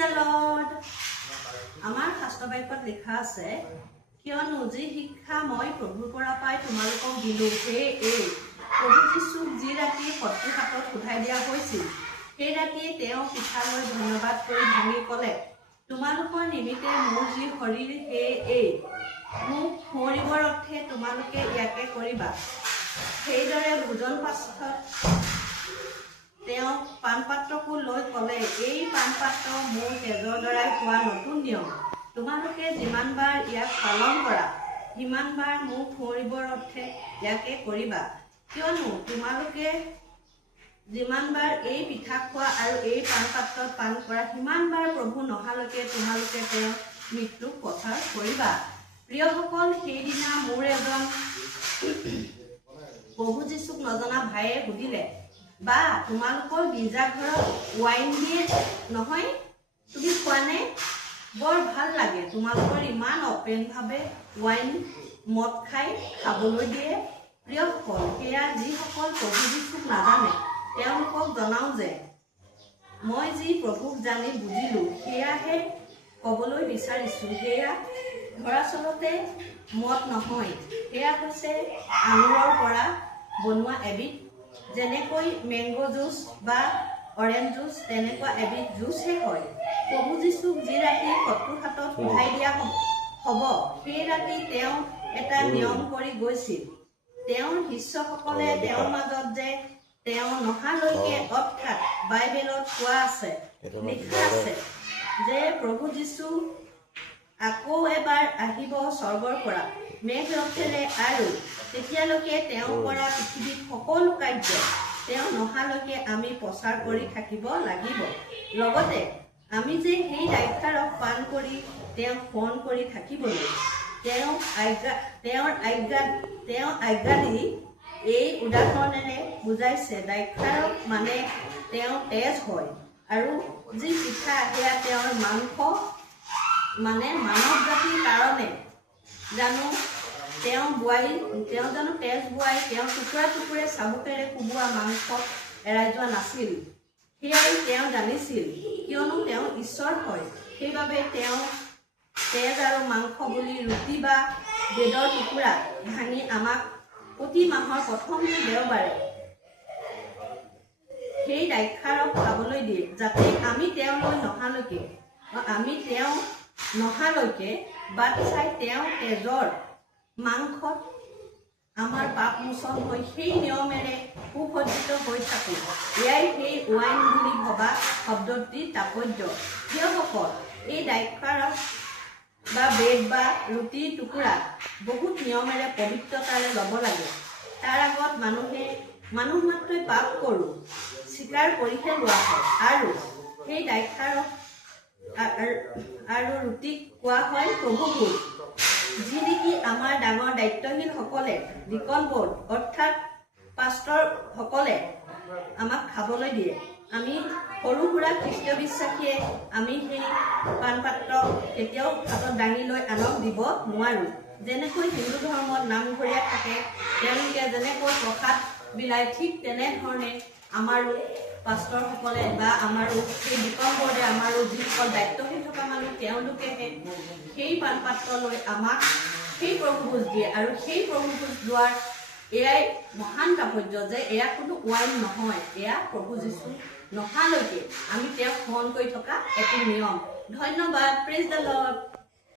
the Lord. আমাৰ শাস্ত্ৰ বাক্যত লিখা আছে কিয়নো যি শিক্ষা মই প্ৰভুৰ পৰা পাই তোমালোকক দিলো সেই এই প্ৰভু যীশুক যি ৰাতি শত্ৰুৰ হাতত উঠাই দিয়া হৈছিল সেই ৰাতিয়ে তেওঁ পিঠা লৈ ধন্যবাদ কৰি ভাঙি ক'লে তোমালোকৰ নিমিত্তে মোৰ যি শৰীৰ সেই এই মোক সোঁৱৰিবৰ অৰ্থে তোমালোকে ইয়াকে কৰিবা সেইদৰে ভোজন পাছত তেওঁ পানপাত্ৰকো লৈ ক'লে এই পানপাত্ৰ মোৰ তেজৰ দ্বাৰাই হোৱা নতুন নিয়ম তোমালোকে যিমানবাৰ ইয়াক পালন কৰা সিমানবাৰ মোক সোঁৱৰিবৰ অৰ্থে ইয়াকে কৰিবা কিয়নো তোমালোকে যিমানবাৰ এই পিঠা খোৱা আৰু এই পানপাত্ৰত পান কৰা সিমানবাৰ প্ৰভু নহালৈকে তোমালোকে তেওঁৰ মৃত্যুক প্ৰচাৰ কৰিবা প্ৰিয়সকল সেইদিনা মোৰ এজন প্ৰভু যীশুক নজনা ভাইয়ে সুধিলে বা তোমালোকৰ গীৰ্জাঘৰত ৱাইন দিয়ে নহয় তুমি খোৱানে বৰ ভাল লাগে তোমালোকৰ ইমান অপেনভাৱে ৱাইন মদ খাবলৈ দিয়ে প্ৰিয়সকল সেয়া যিসকল প্ৰভু যীশুক নাজানে তেওঁলোকক জনাওঁ যে মই যি প্ৰভুক জানি বুজিলোঁ সেয়াহে ক'বলৈ বিচাৰিছোঁ সেয়া দৰাচলতে মদ নহয় সেয়া হৈছে আঙুৰৰ পৰা বনোৱা এবিধ যেনেকৈ মেংগো জুচ বা অৰেঞ্জ জুচ তেনেকুৱা এবিধ জুচহে হয় প্ৰভু যীশুক যি ৰাতি শত্ৰুৰ হাতত উঠাই দিয়া হ'ব সেই ৰাতি তেওঁ এটা নিয়ম কৰি গৈছিল তেওঁৰ শিষ্যসকলে তেওঁৰ মাজত যে তেওঁ নহালৈকে অৰ্থাৎ বাইবেলত কোৱা আছে লিখা আছে যে প্ৰভু যীশু আকৌ এবাৰ আহিব স্বৰ্গৰ পৰা মেঘ ৰথেৰে আৰু তেতিয়ালৈকে তেওঁ কৰা পৃথিৱীত সকলো কাৰ্য তেওঁ নহালৈকে আমি প্ৰচাৰ কৰি থাকিব লাগিব লগতে আমি যে সেই দ্ৰাক্ষাৰস পান কৰি তেওঁক ফোন কৰি থাকিবলৈ তেওঁৰ আজ্ঞা দি এই উদাহৰণেৰে বুজাইছে দ্ৰাক্ষাৰস মানে তেওঁ তেজ হয় আৰু যি পিঠা সেয়া তেওঁৰ মাংস মানে মানৱ জাতিৰ কাৰণে জানো তেওঁ জানো তেজ বোৱাই তেওঁ টুকুৰা টুকুৰে চাবুকেৰে কোবোৱা মাংস এৰাই যোৱা নাছিল সেয়াই তেওঁ জানিছিল কিয়নো তেওঁ ঈশ্বৰ হয় সেইবাবে তেওঁ তেজ আৰু মাংস বুলি ৰুটি বা বেদৰ টুকুৰা ভাঙি আমাক প্ৰতি মাহৰ প্ৰথমটো দেওবাৰে সেই দ্ৰাক্ষাৰস খাবলৈ দিয়ে যাতে আমি তেওঁ নহালৈকে বাট চাই তেওঁ তেজৰ মাংসত আমাৰ পাপ মোচন হৈ সেই নিয়মেৰে সুসজ্জিত হৈ থাকোঁ এয়াই সেই ৱাইন বুলি ভবা শব্দটিৰ তাৎপৰ্য প্ৰিয়সকল এই দ্ৰাক্ষাৰস বা ব্ৰেড বা ৰুটিৰ টুকুৰা বহুত নিয়মেৰে পবিত্ৰতাৰে ল'ব লাগে তাৰ আগত মানুহ মাত্ৰই পাপ কৰোঁ স্বীকাৰ কৰিহে লোৱা হয় আৰু সেই দ্ৰাক্ষাৰস আৰু ৰুটিক কোৱা হয় প্ৰভু ভোজ যি নেকি আমাৰ ডাঙৰ দায়িত্বশীলসকলে ডিকন বোৰ্ড অৰ্থাৎ পাষ্টৰসকলে আমাক খাবলৈ দিয়ে আমি সৰু সুৰা খ্ৰীষ্টীয় বিশ্বাসীয়ে আমি সেই পানপাত্ৰ কেতিয়াও হাতত দাঙি লৈ আনক দিব নোৱাৰোঁ যেনেকৈ হিন্দু ধৰ্মত নামঘৰীয়া থাকে তেওঁলোকে যেনেকৈ প্ৰসাদ বিলায় ঠিক তেনেধৰণে আমাৰো পাষ্টৰসকলে বা আমাৰো সেই ডিকন বোৰ্ডে আমাৰো যিসকল দায়িত্বশীল থকা মানুহ তেওঁলোকেহে সেই পানপাত্ৰ লৈ আমাক সেই প্ৰভু ভোজ দিয়ে আৰু সেই প্ৰভু ভোজ লোৱাৰ এয়াই মহান তাৎপৰ্য যে এয়া কোনো ৱাইন নহয় এয়া প্ৰভু যীশু নহালৈকে আমি তেওঁক স্মৰণ কৰি থকা এটি নিয়ম ধন্যবাদ প্ৰেইজ দ্য লৰ্ড